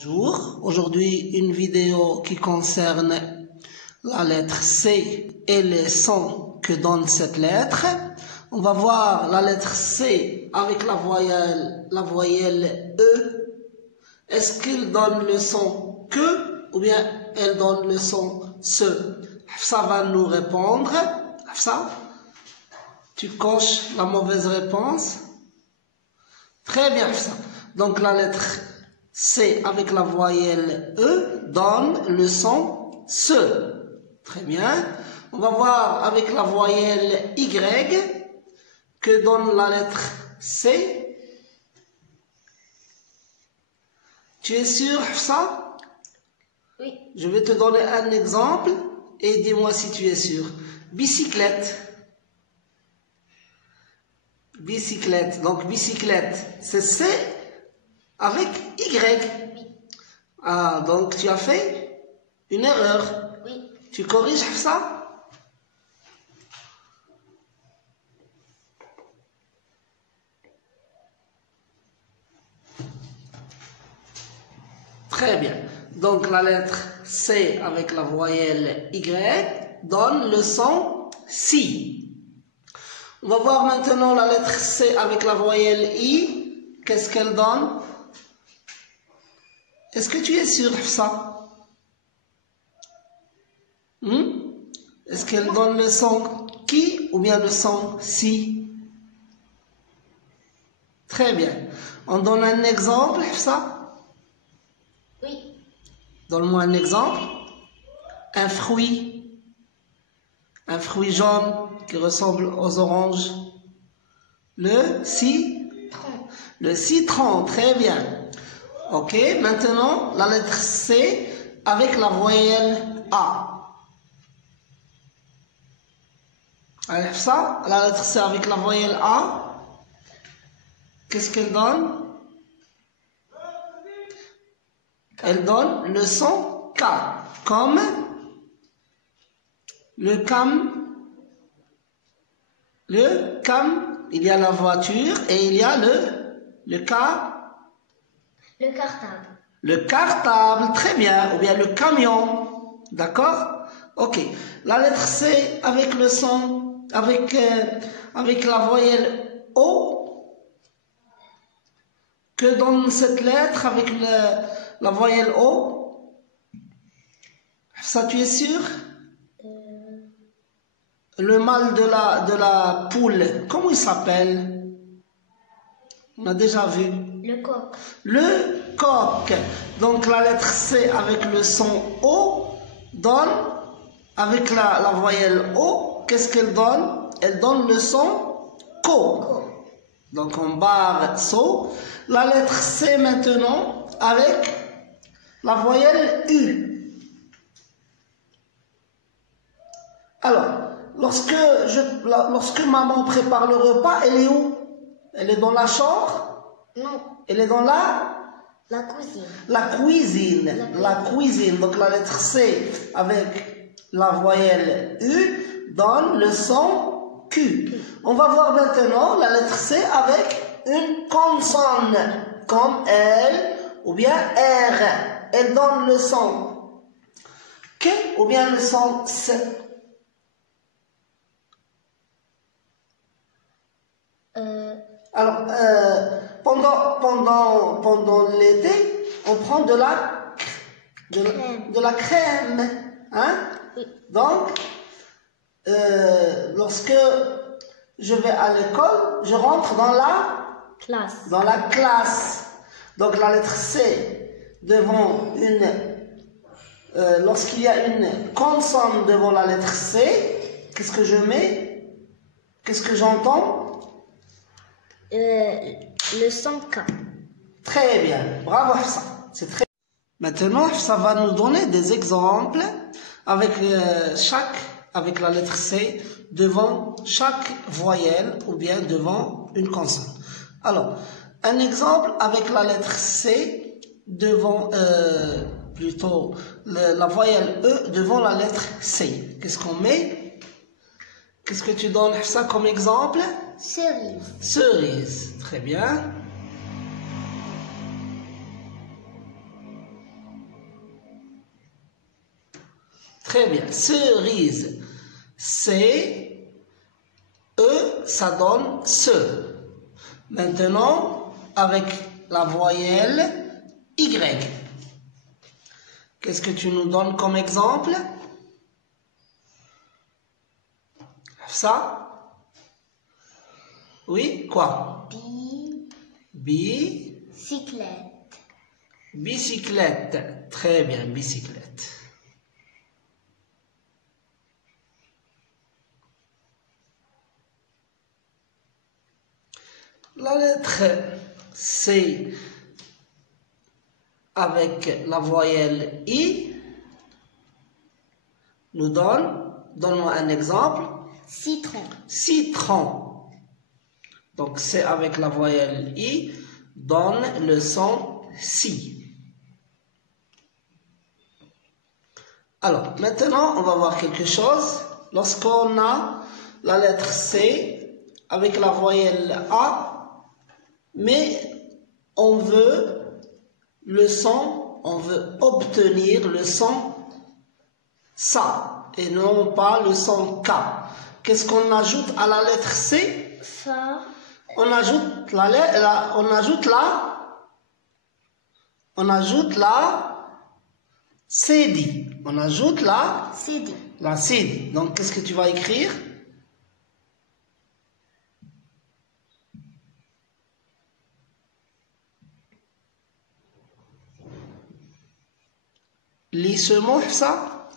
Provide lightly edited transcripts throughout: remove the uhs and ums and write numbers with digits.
Bonjour, aujourd'hui une vidéo qui concerne la lettre C et les sons que donne cette lettre. On va voir la lettre C avec la voyelle E. Est-ce qu'il donne le son que ou bien elle donne le son se? Hafsa va nous répondre. Hafsa, tu coches la mauvaise réponse. Très bien, Hafsa. Donc la lettre C avec la voyelle E donne le son se. Très bien. On va voir avec la voyelle Y que donne la lettre C. Tu es sûr, Hafsa? Oui. Je vais te donner un exemple et dis-moi si tu es sûr. Bicyclette. Bicyclette. Donc bicyclette, c'est C avec Y. Oui. Ah, donc tu as fait une erreur. Oui. Tu corriges ça? Très bien. Donc la lettre C avec la voyelle Y donne le son si. On va voir maintenant la lettre C avec la voyelle I. Qu'est-ce qu'elle donne? Est-ce que tu es sûr de ça? Est-ce qu'elle donne le son qui ou bien le son si? Très bien. On donne un exemple, ça? Oui. Donne-moi un exemple. Un fruit jaune qui ressemble aux oranges. Le citron. Le citron, très bien. Ok, maintenant la lettre C avec la voyelle A. Allez, ça, la lettre C avec la voyelle A, qu'est-ce qu'elle donne? Elle donne le son K, comme le cam, il y a la voiture et il y a le cartable. Le cartable, très bien, ou bien le camion, d'accord? Ok, la lettre C avec le son, avec la voyelle O, que donne cette lettre avec la voyelle O? Ça, tu es sûr? Le mâle de la poule, comment il s'appelle? On a déjà vu. Le coq. Le coq. Donc la lettre C avec le son O donne, avec la voyelle O, qu'est-ce qu'elle donne? Elle donne le son co. Donc on barre so. La lettre C maintenant avec la voyelle U. Alors, lorsque maman prépare le repas, elle est où? Elle est dans la chambre? Non. Elle est dans la cuisine. La cuisine. La cuisine. Donc la lettre C avec la voyelle U donne le son Q. On va voir maintenant la lettre C avec une consonne comme L ou bien R. Elle donne le son Q ou bien le son C. Alors, pendant l'été, on prend de la crème. Hein? Oui. Donc, lorsque je vais à l'école, je rentre dans la classe. Donc, la lettre C devant lorsqu'il y a une consonne devant la lettre C, qu'est-ce que je mets? Qu'est-ce que j'entends? Le son K. Très bien, bravo Hafsa. C'est très. Maintenant, ça va nous donner des exemples avec avec la lettre C devant chaque voyelle ou bien devant une consonne. Alors, un exemple avec la lettre C devant plutôt la voyelle E devant la lettre C. Qu'est-ce qu'on met? Qu'est-ce que tu donnes Hafsa comme exemple? Cerise. Cerise, très bien. Très bien. Cerise. C, E, ça donne ce. Maintenant, avec la voyelle Y. Qu'est-ce que tu nous donnes comme exemple? Ça? Oui, quoi? Bicyclette. Bicyclette. Très bien, bicyclette. La lettre C avec la voyelle I nous donne-moi un exemple. Citron. Citron. Donc C avec la voyelle I donne le son si. Alors maintenant on va voir quelque chose. Lorsqu'on a la lettre C avec la voyelle A, mais on veut le son, on veut obtenir le son ça et non pas le son K. Qu'est-ce qu'on ajoute à la lettre C? Fa. On ajoute la CD. On ajoute la CD. La CD. Donc qu'est-ce que tu vas écrire? Lis ce mot, ça.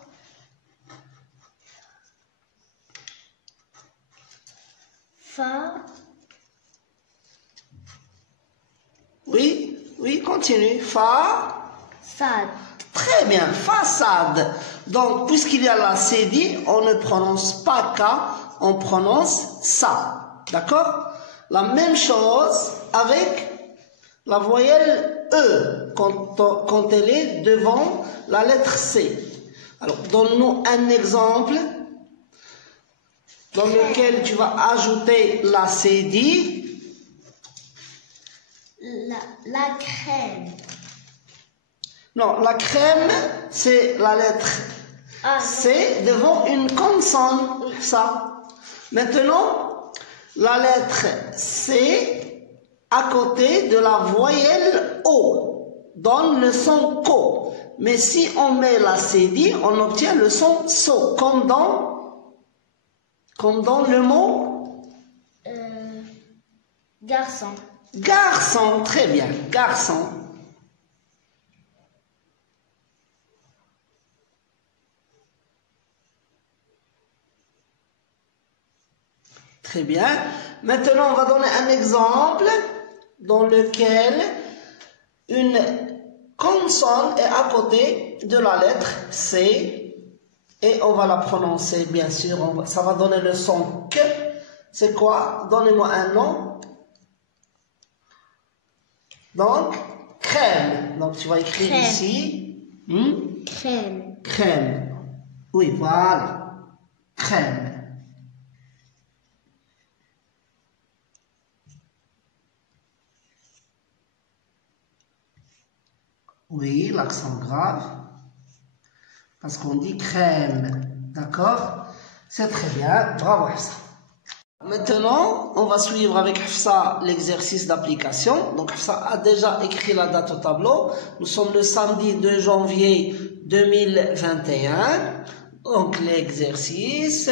Fa. Oui, continue. Fa. Sad. Très bien, façade. Donc, puisqu'il y a la CD, on ne prononce pas K, on prononce ça. D'accord? La même chose avec la voyelle E, quand elle est devant la lettre C. Alors, donne-nous un exemple dans lequel tu vas ajouter la CD. La crème. Non, la crème, c'est la lettre C devant une consonne. Ça. Maintenant, la lettre C à côté de la voyelle O donne le son CO. Mais si on met la CD, on obtient le son SO, comme dans le mot Garçon. Garçon. Très bien, garçon. Très bien. Maintenant, on va donner un exemple dans lequel une consonne est à côté de la lettre C et on va la prononcer, bien sûr. Ça va donner le son que. C'est quoi? Donnez-moi un nom. Donc, crème. Donc, tu vas écrire crème. Ici. Crème. Crème. Oui, voilà. Crème. Oui, l'accent grave. Parce qu'on dit crème. D'accord? C'est très bien. Bravo, Hafsa. Maintenant, on va suivre avec Hafsa l'exercice d'application. Donc, Hafsa a déjà écrit la date au tableau. Nous sommes le samedi 2 janvier 2021. Donc, l'exercice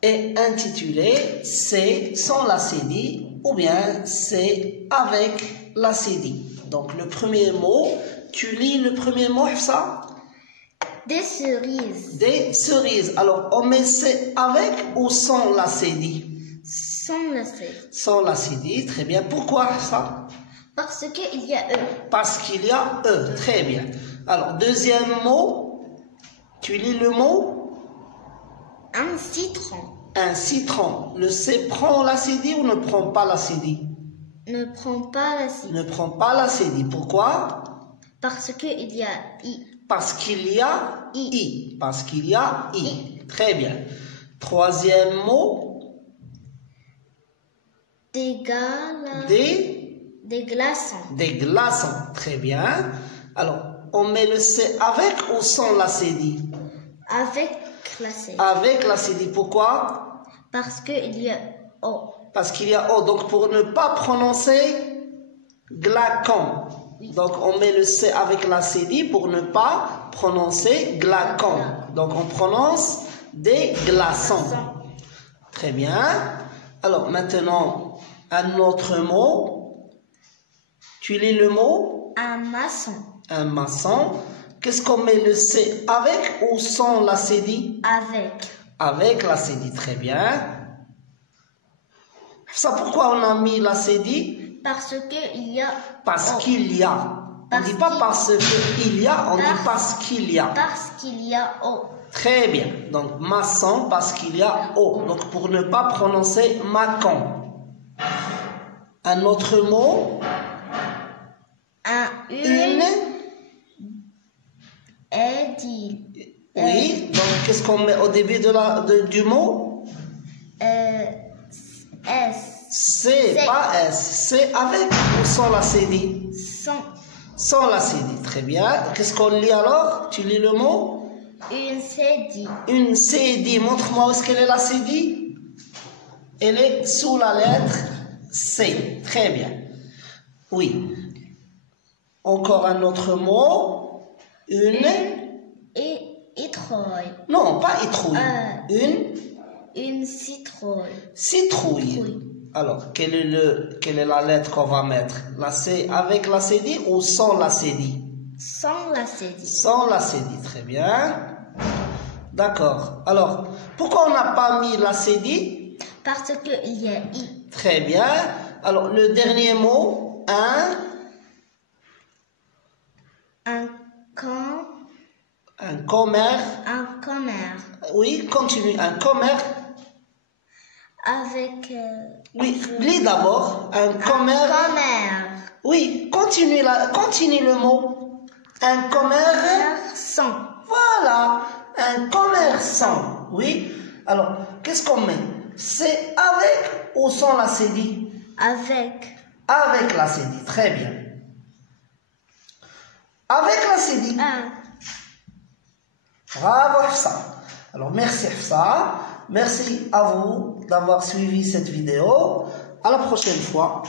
est intitulé C sans la CD ou bien C avec la CD. Donc, le premier mot, tu lis le premier mot, Hafsa? Des cerises. Des cerises. Alors, on met C avec ou sans la CD? Sans la CD. Sans la CD, très bien. Pourquoi ça? Parce qu'il y a E. Parce qu'il y a E, très bien. Alors, deuxième mot, tu lis le mot? Un citron. Un citron. Le C prend la CD ou ne prend pas la CD? Ne prend pas la CD. Ne prend pas la CD. Pourquoi? Parce qu'il y a I. Parce qu'il y a I. Parce qu'il y a I. Très bien. Troisième mot. Des glaçons. Des glaçons. Très bien. Alors, on met le C avec ou sans la CD? Avec la C. Avec la cédille. Pourquoi? Parce qu'il y a O. Parce qu'il y a O. Donc, pour ne pas prononcer glacon. Oui. Donc, on met le C avec la cédille pour ne pas prononcer glacon. Donc, on prononce des glaçons. Très bien. Alors, maintenant, un autre mot. Tu lis le mot? Un maçon. Un maçon. Qu'est-ce qu'on met le C avec ou sans la cédille? Avec. Avec la cédille, très bien. Ça, pourquoi on a mis la cédille? Parce qu'il y a Parce O. qu'il y a. On ne dit pas parce qu'il y a, on dit parce qu'il y a. Parce qu'il y a O. Très bien. Donc, maçon, parce qu'il y a O. Donc, pour ne pas prononcer macon. Un autre mot? Une. Édile. Oui. Donc, qu'est-ce qu'on met au début du mot? S. C, pas S. C avec ou sans la cédille? Sans. Sans la cédille. Très bien. Qu'est-ce qu'on lit alors? Tu lis le mot? Une cédille. Une cédille. Montre-moi où est-ce qu'elle est la cédille. Elle est sous la lettre C. Très bien. Oui. Encore un autre mot. Une. Citrouille. Non, pas étrouille. Une citrouille. Citrouille. Alors, quelle est la lettre qu'on va mettre? La C avec la cédille ou sans la cédille? Sans la cédille. Sans la cédille, très bien. D'accord. Alors, pourquoi on n'a pas mis la cédille? Parce qu'il y a I. Très bien. Alors, le dernier mot, un commerce. Un commerce. Oui, continue. Un commerce. Avec. Oui, lis d'abord. Un commerce. Commerce. Oui, continue le mot. Un commerce. Commerçant. Voilà, un commerçant. Oui. Alors, qu'est-ce qu'on met? C'est avec ou sans la cédille? Avec. Avec la cédille, très bien. Avec la cédille. Bravo Hafsa. Alors, merci Hafsa. Merci à vous d'avoir suivi cette vidéo. À la prochaine fois.